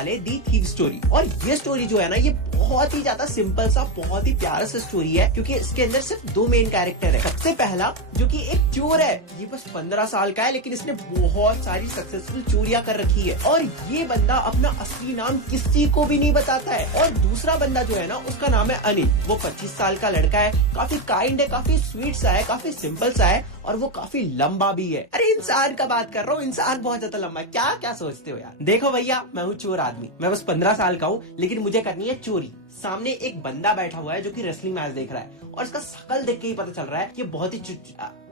वाले दी thief story. और ये स्टोरी जो है ना, ये बहुत ही ज्यादा सिंपल सा, बहुत ही प्यारा सा स्टोरी है, क्योंकि इसके अंदर सिर्फ 2 मेन कैरेक्टर है। सबसे पहला जो कि एक चोर है, ये बस 15 साल का है, लेकिन इसने बहुत सारी सक्सेसफुल चोरियां कर रखी है, और ये बंदा अपना असली नाम किसी को भी नहीं बताता है। और दूसरा बंदा जो है ना, उसका नाम है अनिल। वो 25 साल का लड़का है, काफी काइंड है, काफी स्वीट सा है, काफी सिंपल सा है, और वो काफी लंबा भी है। अरे इंसान का बात कर रहा हूँ, इंसान बहुत ज्यादा लंबा है। क्या क्या सोचते हो यार? देखो भैया, मैं हूँ चोर आदमी, मैं बस 15 साल का हूँ, लेकिन मुझे करनी है चोरी। सामने एक बंदा बैठा हुआ है जो कि रेसलिंग मैच देख रहा है, और इसका शकल देख के ही पता चल रहा है कि बहुत ही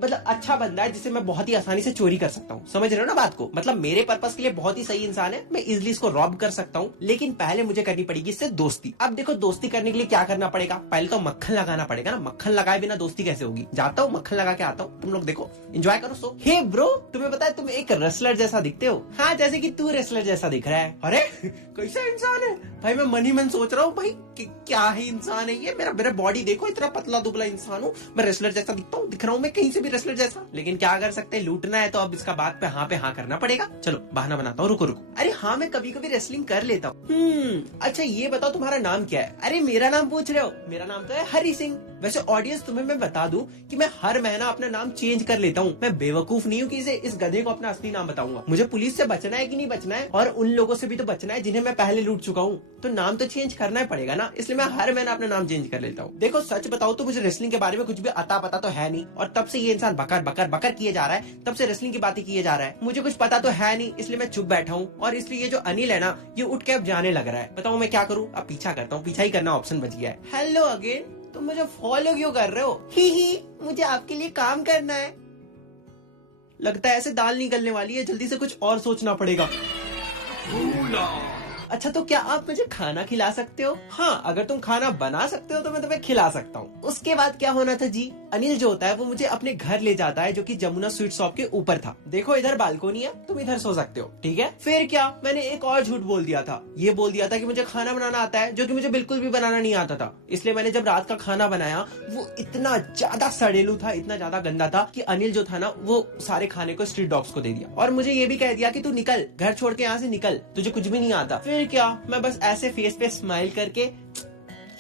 मतलब अच्छा बंदा है, जिसे मैं बहुत ही आसानी से चोरी कर सकता हूँ। समझ रहे हो ना बात को? मतलब मेरे पर्पस के लिए बहुत ही सही इंसान है, मैं इजिली इसको रॉब कर सकता हूँ, लेकिन पहले मुझे करनी पड़ेगी इससे दोस्ती। अब देखो, दोस्ती करने के लिए क्या करना पड़ेगा? पहले तो मक्खन लगाना पड़ेगा ना। मक्खन लगाए बिना दोस्ती कैसे होगी? जाता हूँ, मक्खन लगा के आता हूँ, तुम लोग देखो, एंजॉय करो। सो हे ब्रो, तुम्हें पता है तुम एक रेसलर जैसा दिखते हो। हाँ, जैसे कि तू रेसलर जैसा दिख रहा है। अरे कैसा इंसान है भाई? मैं मन ही मन सोच रहा हूँ भाई कि क्या ही इंसान है ये। मेरा बॉडी देखो, इतना पतला दुबला इंसान हूँ, मैं रेसलर जैसा दिखता हूँ, दिख रहा हूँ मैं कहीं से भी रेसलर जैसा। लेकिन क्या कर सकते हैं, लूटना है तो अब इसका बात पे हाँ करना पड़ेगा। चलो बहाना बनाता हूँ, रुको। अरे हाँ, मैं कभी कभी रेसलिंग कर लेता हूँ। अच्छा ये बताओ, तुम्हारा नाम क्या है? अरे मेरा नाम पूछ रहे हो? मेरा नाम तो है हरी सिंह। वैसे ऑडियंस, तुम्हें मैं बता दूं कि मैं हर महीना अपना नाम चेंज कर लेता हूँ। मैं बेवकूफ नहीं हूँ कि इस गधे को अपना असली नाम बताऊंगा। मुझे पुलिस से बचना है कि नहीं बचना है, और उन लोगों से भी तो बचना है जिन्हें मैं पहले लूट चुका हूँ, तो नाम तो चेंज करना ही पड़ेगा ना। इसलिए मैं हर महीना अपना नाम चेंज कर लेता हूँ। देखो सच बताओ तो मुझे रेसलिंग के बारे में कुछ भी अता पता तो है नहीं, और तब से ये इंसान बकर बकर बकर किए जा रहा है, तब से रेसलिंग की बातें किए जा रहा है। मुझे कुछ पता तो है नहीं, इसलिए मैं चुप बैठा हूँ। और इसलिए ये जो अनिल है ना, ये उठ के अब जाने लग रहा है। बताओ मैं क्या करूँ? अब पीछा करता हूँ, पीछा ही करना ऑप्शन बच गया है। हेलो अगेन, तुम मुझे फॉलो क्यों कर रहे हो? ही, मुझे आपके लिए काम करना है। लगता है ऐसे दाल निकलने वाली है, जल्दी से कुछ और सोचना पड़ेगा। अच्छा तो क्या आप मुझे खाना खिला सकते हो? हाँ, अगर तुम खाना बना सकते हो तो मैं तुम्हें खिला सकता हूँ। उसके बाद क्या होना था जी? अनिल जो होता है वो मुझे अपने घर ले जाता है, जो कि जमुना स्वीट शॉप के ऊपर था। देखो इधर बालकोनी है, तुम इधर सो सकते हो, ठीक है? फिर क्या, मैंने एक और झूठ बोल दिया था। ये बोल दिया था कि मुझे खाना बनाना आता है, जो कि मुझे बिल्कुल भी बनाना नहीं आता था। इसलिए मैंने जब रात का खाना बनाया, वो इतना ज्यादा सड़ेलू था, इतना ज्यादा गंदा था कि अनिल जो था ना, वो सारे खाने को स्ट्रीट डॉग्स को दे दिया, और मुझे ये भी कह दिया कि तू निकल, घर छोड़ के यहाँ से निकल, तुझे कुछ भी नहीं आता। फिर क्या, मैं बस ऐसे फेस पे स्माइल करके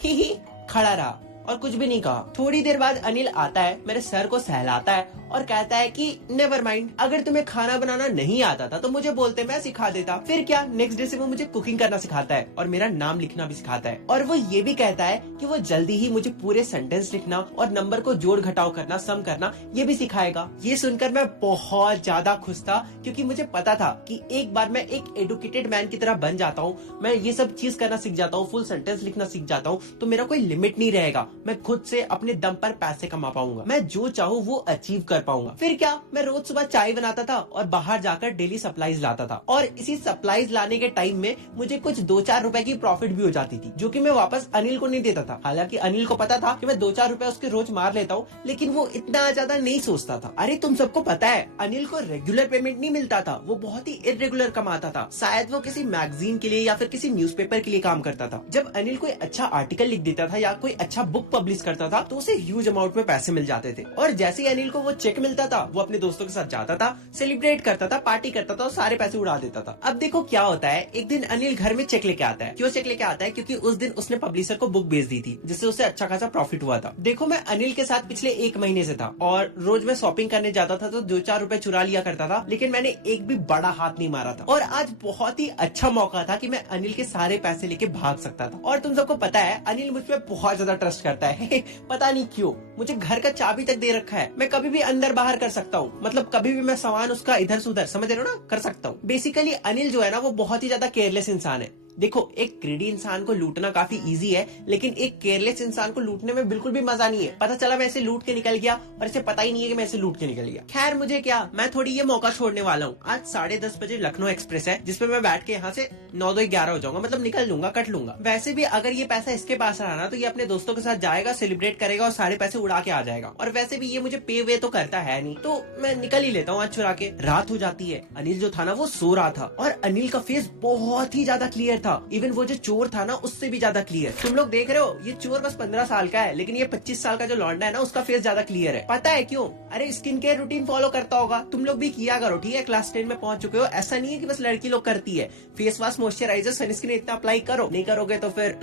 ही खड़ा रहा और कुछ भी नहीं कहा। थोड़ी देर बाद अनिल आता है, मेरे सर को सहलाता है और कहता है कि नेवर माइंड, अगर तुम्हें खाना बनाना नहीं आता था तो मुझे बोलते, मैं सिखा देता। फिर क्या, नेक्स्ट डे से वो मुझे कुकिंग करना सिखाता है और मेरा नाम लिखना भी सिखाता है, और वो ये भी कहता है कि वो जल्दी ही मुझे पूरे सेंटेंस लिखना और नंबर को जोड़ घटाव करना, सम करना, ये भी सिखाएगा। ये सुनकर मैं बहुत ज्यादा खुश था, क्योंकि मुझे पता था कि एक बार मैं एक एडुकेटेड मैन की तरह बन जाता हूँ, मैं ये सब चीज करना सीख जाता हूँ, फुल सेंटेंस लिखना सीख जाता हूँ, तो मेरा कोई लिमिट नहीं रहेगा। मैं खुद से अपने दम पर पैसे कमा पाऊंगा, मैं जो चाहूँ वो अचीव कर पाऊंगा। फिर क्या, मैं रोज सुबह चाय बनाता था और बाहर जाकर डेली सप्लाईज लाता था, और इसी सप्लाईज लाने के टाइम में मुझे कुछ 2-4 रुपए की प्रॉफिट भी हो जाती थी, जो कि मैं वापस अनिल को नहीं देता था। हालांकि अनिल को पता था कि मैं 2-4 रुपए उसके रोज मार लेता हूँ, लेकिन वो इतना ज्यादा नहीं सोचता था। अरे तुम सबको पता है, अनिल को रेगुलर पेमेंट नहीं मिलता था, वो बहुत ही इरेगुलर कमाता था। शायद वो किसी मैगजीन के लिए या फिर किसी न्यूज़पेपर के लिए काम करता था। जब अनिल कोई अच्छा आर्टिकल लिख देता था या कोई अच्छा बुक पब्लिश करता था, तो उसे ह्यूज अमाउंट में पैसे मिल जाते थे, और जैसे ही अनिल को वो चेक मिलता था, वो अपने दोस्तों के साथ जाता था, सेलिब्रेट करता था, पार्टी करता था और सारे पैसे उड़ा देता था। अब देखो क्या होता है, एक दिन अनिल घर में चेक लेके आता है। क्यों चेक लेके आता है? क्योंकि उस दिन उसने पब्लिशर को बुक बेच दी थी, जिससे उसे अच्छा खासा प्रॉफिट हुआ था। देखो मैं अनिल के साथ पिछले 1 महीने से था, और रोज मैं शॉपिंग करने जाता था तो 2-4 रुपए चुरा लिया करता था, लेकिन मैंने एक भी बड़ा हाथ नहीं मारा था। और आज बहुत ही अच्छा मौका था कि मैं अनिल के सारे पैसे लेके भाग सकता था। और तुम सबको पता है, अनिल मुझ पर बहुत ज्यादा ट्रस्ट करता है पता नहीं क्यों। मुझे घर का चाबी तक दे रखा है, मैं कभी भी अंदर बाहर कर सकता हूँ, मतलब कभी भी मैं सामान उसका इधर से उधर, समझ रहे हो ना, कर सकता हूँ। बेसिकली अनिल जो है ना, वो बहुत ही ज्यादा केयरलेस इंसान है। देखो एक ग्रीडी इंसान को लूटना काफी इजी है, लेकिन एक केयरलेस इंसान को लूटने में बिल्कुल भी मजा नहीं है। पता चला मैं इसे लूट के निकल गया और इसे पता ही नहीं है कि मैं इसे लूट के निकल गया। खैर मुझे क्या, मैं थोड़ी ये मौका छोड़ने वाला हूँ। आज 10:30 बजे लखनऊ एक्सप्रेस है, जिसपे मैं बैठ के यहाँ से 9-11 हो जाऊंगा, मतलब निकल लूंगा, कट लूंगा। वैसे भी अगर ये पैसा इसके पास रहा ना, तो ये अपने दोस्तों के साथ जाएगा, सेलिब्रेट करेगा और सारे पैसे उड़ा के आ जाएगा। और वैसे भी ये मुझे पे वे तो करता है नहीं, तो मैं निकल ही लेता हूँ आज चुरा के। रात हो जाती है, अनिल जो था ना वो सो रहा था, और अनिल का फेस बहुत ही ज्यादा क्लियर था। था। इवन वो जो चोर था ना उससे भी ज्यादा क्लियर। तुम लोग देख रहे हो ये चोर बस 15 साल का है, लेकिन ये 25 साल का जो लौंडा है ना उसका फेस ज्यादा क्लियर है। पता है क्यों? अरे स्किन केयर रूटीन फॉलो करता होगा। तुम लोग भी किया करो, ठीक है? क्लास 10 में पहुंच चुके हो। ऐसा नहीं है कि बस लड़की लोग करती है। फेस वॉश, मॉइस्चराइजर, सनस्क्रीन इतना अप्लाई करो। नहीं करोगे तो फिर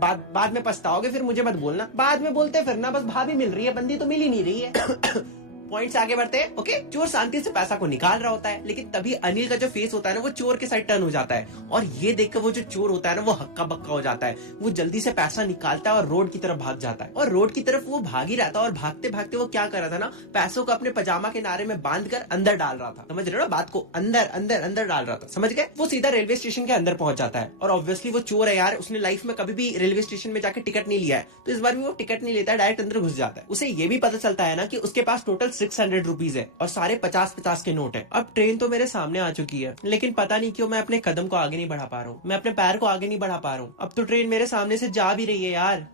बाद में पछताओगे। फिर मुझे मत बोलना, बाद में बोलते फिर ना बस भाभी मिल रही है, बंदी तो मिल ही नहीं रही है। पॉइंट्स आगे बढ़ते हैं। ओके, चोर शांति से पैसा को निकाल रहा होता है, लेकिन तभी अनिल का जो फेस होता है ना वो चोर के साइड टर्न हो जाता है, और ये देखकर वो जो चोर होता है ना वो हक्का बक्का हो जाता है। वो जल्दी से पैसा निकालता है और रोड की तरफ भाग जाता है। और रोड की तरफ वो भाग ही रहता है, और भागते भागते वो क्या कर रहा था ना, पैसों को अपने पजामा के नारे में बांध कर अंदर डाल रहा था। समझ रहे हो बात को? अंदर अंदर अंदर डाल रहा था, समझ गए? वो सीधा रेलवे स्टेशन के अंदर पहुंच जाता है, और ऑब्वियसली वो चोर है यार, उसने लाइफ में कभी भी रेलवे स्टेशन में जाकर टिकट नहीं लिया है, तो इस बार भी वो टिकट नहीं लेता है, डायरेक्ट अंदर घुस जाता है। उसे ये भी पता चलता है ना कि उसके पास टोटल 600 रुपीज है, और सारे 50-50 के नोट है। अब ट्रेन तो मेरे सामने आ चुकी है, लेकिन पता नहीं क्यों मैं अपने कदम को आगे नहीं बढ़ा पा रहा हूँ, मैं अपने पैर को आगे नहीं बढ़ा पा रहा हूँ। अब तो ट्रेन मेरे सामने से जा भी रही है यार,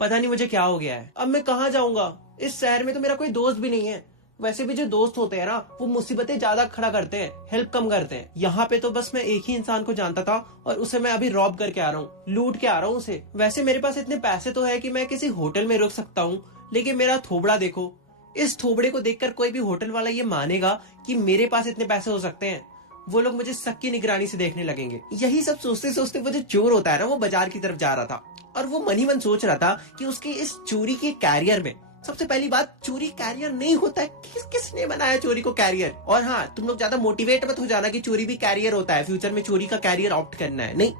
पता नहीं मुझे क्या हो गया है। अब मैं कहाँ जाऊंगा? इस शहर में तो मेरा कोई दोस्त भी नहीं है। वैसे भी जो दोस्त होते हैं ना वो मुसीबतें ज्यादा खड़ा करते हैं, हेल्प कम करते हैं। यहाँ पे तो बस मैं एक ही इंसान को जानता था, और उसे मैं अभी रॉब करके आ रहा हूँ, लूट के आ रहा हूँ उसे। वैसे मेरे पास इतने पैसे तो है कि मैं किसी होटल में रुक सकता हूँ, लेकिन मेरा थोबड़ा देखो। इस थोबड़े को देखकर कोई भी होटल वाला ये मानेगा कि मेरे पास इतने पैसे हो सकते हैं? वो लोग मुझे शक की निगरानी से देखने लगेंगे। यही सब सोचते सोचते वो जो चोर होता है ना वो बाजार की तरफ जा रहा था, और वो मन ही मन सोच रहा था कि उसके इस चोरी के कैरियर में सबसे पहली बात, चोरी कैरियर नहीं होता है। किसने बनाया चोरी को कैरियर? और हाँ, तुम लोग ज्यादा मोटिवेट मत हो जाना कि चोरी भी कैरियर होता है, फ्यूचर में चोरी का कैरियर ऑप्ट करना है, नहीं।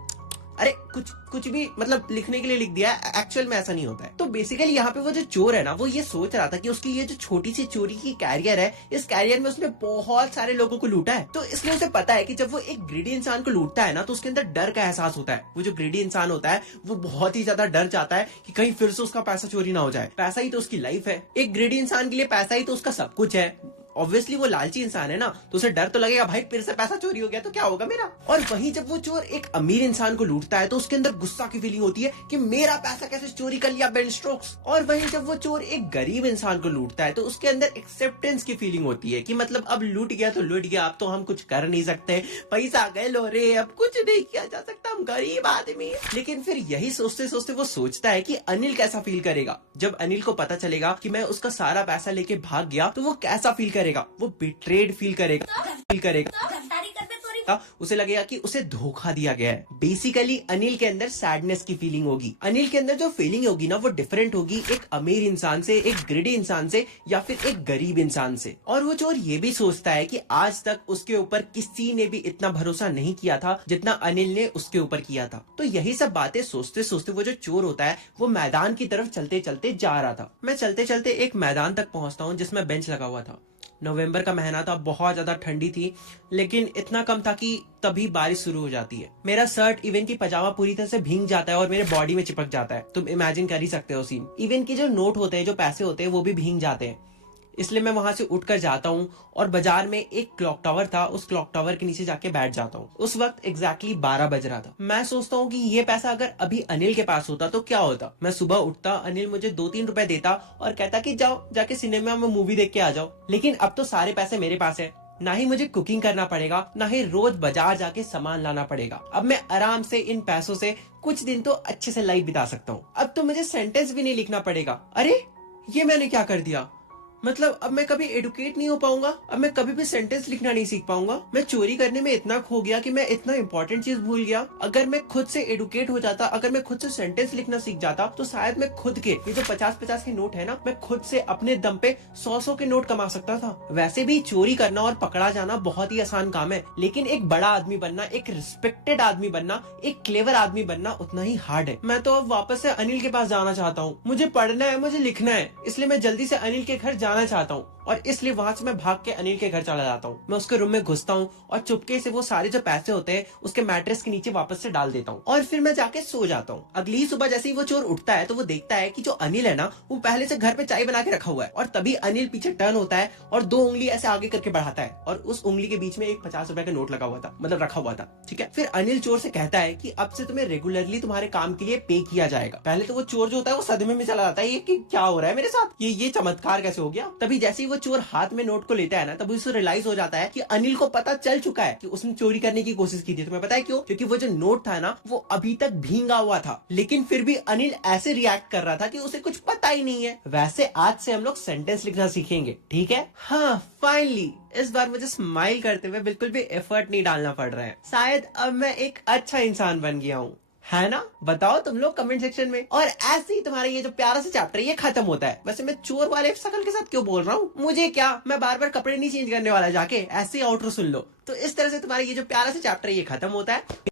अरे कुछ भी मतलब लिखने के लिए लिख दिया, एक्चुअल में ऐसा नहीं होता है। तो बेसिकली यहाँ पे वो जो चोर है ना वो ये सोच रहा था कि उसकी ये जो छोटी सी चोरी की कैरियर है, इस कैरियर में उसने बहुत सारे लोगों को लूटा है। तो इसलिए उसे पता है कि जब वो एक ग्रीडी इंसान को लूटता है ना तो उसके अंदर डर का एहसास होता है। वो जो ग्रीडी इंसान होता है वो बहुत ही ज्यादा डर जाता है कि कहीं फिर से उसका पैसा चोरी ना हो जाए। पैसा ही तो उसकी लाइफ है। एक ग्रीडी इंसान के लिए पैसा ही तो उसका सब कुछ है। ऑब्वियसली वो लालची इंसान है ना, तो उसे डर तो लगेगा, भाई फिर से पैसा चोरी हो गया तो क्या होगा मेरा। और वहीं जब वो चोर एक अमीर इंसान को लूटता है तो उसके अंदर गुस्सा की फीलिंग होती है कि मेरा पैसा कैसे चोरी कर लिया बेन स्टोक्स। और वहीं जब वो चोर एक गरीब इंसान को लूटता है तो उसके अंदर एक्सेप्टेंस की फीलिंग होती है कि मतलब अब लूट गया तो लूट गया, अब तो हम कुछ कर नहीं सकते, पैसा गए लो रे, अब कुछ नहीं किया जा सकता, हम गरीब आदमी। लेकिन फिर यही सोचते सोचते वो सोचता है कि अनिल कैसा फील करेगा जब अनिल को पता चलेगा कि मैं उसका सारा पैसा लेके भाग गया, तो वो कैसा फील करेगा? वो बिट्रेड फील करेगा। उसे लगेगा कि उसे धोखा दिया गया है। बेसिकली अनिल के अंदर सैडनेस की फीलिंग होगी। अनिल के अंदर जो फीलिंग होगी ना वो डिफरेंट होगी एक अमीर इंसान से, एक ग्रीडी इंसान से, या फिर एक गरीब इंसान से। और वो चोर ये भी सोचता है कि आज तक उसके ऊपर किसी ने भी इतना भरोसा नहीं किया था जितना अनिल ने उसके ऊपर किया था। तो यही सब बातें सोचते सोचते वो जो चोर होता है वो मैदान की तरफ चलते चलते जा रहा था। मैं चलते चलते एक मैदान तक पहुंचता हूँ जिसमें बेंच लगा हुआ था। नवंबर का महीना था, बहुत ज्यादा ठंडी थी, लेकिन इतना कम था कि तभी बारिश शुरू हो जाती है। मेरा शर्ट इवन की पजामा पूरी तरह से भीग जाता है और मेरे बॉडी में चिपक जाता है। तुम इमेजिन कर ही सकते हो सीन। इवन की जो नोट होते हैं, जो पैसे होते हैं, वो भी भीग जाते हैं। इसलिए मैं वहां से उठकर जाता हूँ और बाजार में एक क्लॉक टावर था, उस क्लॉक टावर के नीचे जाके बैठ जाता हूँ। उस वक्त एग्जैक्टली 12 बज रहा था। मैं सोचता हूँ कि ये पैसा अगर अभी अनिल के पास होता तो क्या होता। मैं सुबह उठता, अनिल मुझे 2-3 रुपए देता और कहता कि जाओ जाके सिनेमा में मूवी देख के आ जाओ। लेकिन अब तो सारे पैसे मेरे पास है, ना ही मुझे कुकिंग करना पड़ेगा, ना ही रोज बाजार जाके सामान लाना पड़ेगा। अब मैं आराम से इन पैसों से कुछ दिन तो अच्छे से लाइफ बिता सकता हूँ। अब तो मुझे सेंटेंस भी नहीं लिखना पड़ेगा। अरे ये मैंने क्या कर दिया? मतलब अब मैं कभी एडुकेट नहीं हो पाऊंगा, अब मैं कभी भी सेंटेंस लिखना नहीं सीख पाऊंगा। मैं चोरी करने में इतना खो गया कि मैं इतना इंपॉर्टेंट चीज भूल गया। अगर मैं खुद से एडुकेट हो जाता, अगर मैं खुद से सेंटेंस लिखना सीख जाता, तो शायद मैं खुद के ये जो 50-50 के नोट है ना, मैं खुद से अपने दम पे 100-100 के नोट कमा सकता था। वैसे भी चोरी करना और पकड़ा जाना बहुत ही आसान काम है, लेकिन एक बड़ा आदमी बनना, एक रिस्पेक्टेड आदमी बनना, एक क्लेवर आदमी बनना उतना ही हार्ड है। मैं तो अब वापस से अनिल के पास जाना चाहता हूँ। मुझे पढ़ना है, मुझे लिखना है, इसलिए मैं जल्दी से अनिल के घर जाना चाहता हूँ, और इसलिए वहां से मैं भाग के अनिल के घर चला जाता हूँ। मैं उसके रूम में घुसता हूँ और चुपके से वो सारे जो पैसे होते हैं उसके मैट्रेस के नीचे वापस से डाल देता हूँ, और फिर मैं जाके सो जाता हूँ। अगली सुबह जैसे ही वो चोर उठता है तो वो देखता है कि जो अनिल है ना वो पहले से घर पे चाय बना के रखा हुआ है, और तभी अनिल पीछे टर्न होता है और 2 उंगली ऐसे आगे करके बढ़ाता है, और उस उंगली के बीच में एक 50 रुपए का नोट लगा हुआ था, मतलब रखा हुआ था। ठीक है, फिर अनिल चोर से कहता है कि अब से तुम्हें रेगुलरली तुम्हारे काम के लिए पे किया जाएगा। पहले तो वो चोर जो होता है वो सदमे में चला जाता है, ये कि क्या हो रहा है मेरे साथ, ये चमत्कार कैसे हो गया। तभी जैसे ही वो चोर हाथ में नोट को लेता है ना, तब उसे रियलाइज हो जाता है कि अनिल को पता चल चुका है कि उसने चोरी करने की कोशिश की थी। तुम्हें पता है क्यों? क्योंकि वो जो नोट था ना, वो अभी तक भींगा हुआ था, लेकिन फिर भी अनिल ऐसे रिएक्ट कर रहा था कि उसे कुछ पता ही नहीं है। वैसे आज से हम लोग सेंटेंस लिखना सीखेंगे, ठीक है? हाँ, फाइनली इस बार मुझे स्माइल करते हुए बिल्कुल भी एफर्ट नहीं डालना पड़ रहा है। शायद अब मैं एक अच्छा इंसान बन गया हूँ, है ना? बताओ तुम लोग कमेंट सेक्शन में। और ऐसे ही तुम्हारा ये जो प्यारा सा चैप्टर ये खत्म होता है। वैसे मैं चोर वाले शकल के साथ क्यों बोल रहा हूँ? मुझे क्या, मैं बार बार कपड़े नहीं चेंज करने वाला, जाके ऐसे ही आउटरो सुन लो। तो इस तरह से तुम्हारा ये जो प्यारा सा चैप्टर ये खत्म होता है।